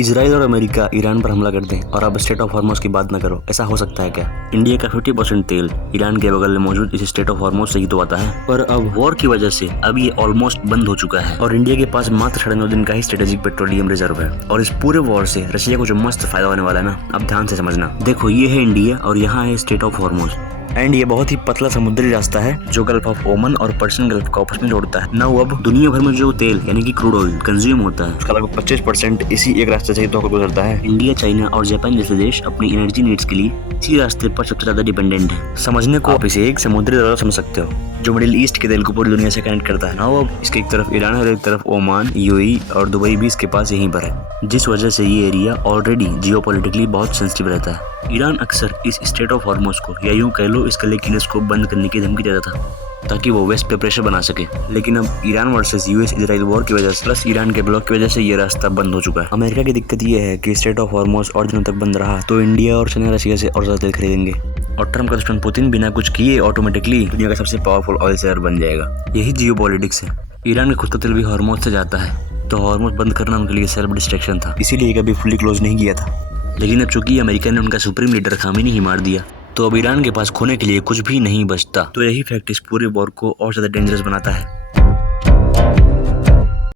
Israel और America Iran पर हमला कर दें और अब स्टेट ऑफ हॉर्मोज की बात न करो, ऐसा हो सकता है क्या? इंडिया का 50% तेल ईरान के बगल में मौजूद इस स्टेट ऑफ हॉर्मोज से ही तो आता है, पर अब वॉर की वजह से अब ये ऑलमोस्ट बंद हो चुका है और इंडिया के पास मात्र 9.5 दिन का ही स्ट्रेटेजिक पेट्रोलियम रिजर्व है। और इस पूरे वॉर से रशिया को जो मस्त फायदा होने वाला है ना, अब ध्यान से समझना। देखो, ये है इंडिया और यहाँ है स्टेट ऑफ हॉर्मोज एंड ये बहुत ही पतला समुद्री रास्ता है जो गल्फ ऑफ ओमन और पर्शियन गल्फ को आपस में जोड़ता है। नाउ अब दुनिया भर में जो तेल यानी कि क्रूड ऑयल कंज्यूम होता है उसका लगभग 25% इसी एक रास्ते से ही तो गुजरता है। इंडिया, चाइना और जापान जैसे देश अपनी एनर्जी नीड्स के लिए इसी रास्ते पर सबसे ज्यादा डिपेंडेंट है। समझने को आप इसे एक समुद्री दर्रा समझ सकते हो जो मिडिल ईस्ट के तेल को पूरी दुनिया से कनेक्ट करता है। नाउ अब इसके एक तरफ ईरान और एक तरफ ओमान, यूएई और दुबई भी इसके पास यहीं पर है, जिस वजह से ये एरिया ऑलरेडी जियोपॉलिटिकली बहुत सेंसिटिव रहता है। ईरान अक्सर इस स्टेट ऑफ हॉर्मोज को या यूं कह लो इसके लेकिनेस को बंद करने की धमकी देता था ताकि वो वेस्ट पे प्रेशर बना सके, लेकिन अब Iran versus US Israel war की वजह से प्लस ईरान के ब्लॉक की वजह से ये रास्ता बंद हो चुका है। अमेरिका की दिक्कत ये है कि स्टेट ऑफ हॉर्मोज और दिनों तक बंद रहा तो इंडिया और चाइना रशिया से और ज्यादा तेल खरीदेंगे और ट्रम्प का दुश्मन पुतिन बिना कुछ किए ऑटोमेटिकली दुनिया का सबसे पावरफुल ऑयल शेयर बन जाएगा। यही जियोपॉलिटिक्स है। ईरान का खुद का तेल भी हॉर्मोज से जाता है तो हॉर्मोज बंद करना उनके लिए सेल्फ डिस्ट्रैक्शन था, इसीलिए कभी फुली क्लोज नहीं किया था। लेकिन अब चूंकि अमेरिका ने उनका सुप्रीम लीडर खामेनी ही मार दिया तो अब ईरान के पास खोने के लिए कुछ भी नहीं बचता। तो यही फैक्ट इस पूरे वॉर को और ज्यादा डेंजरस बनाता है।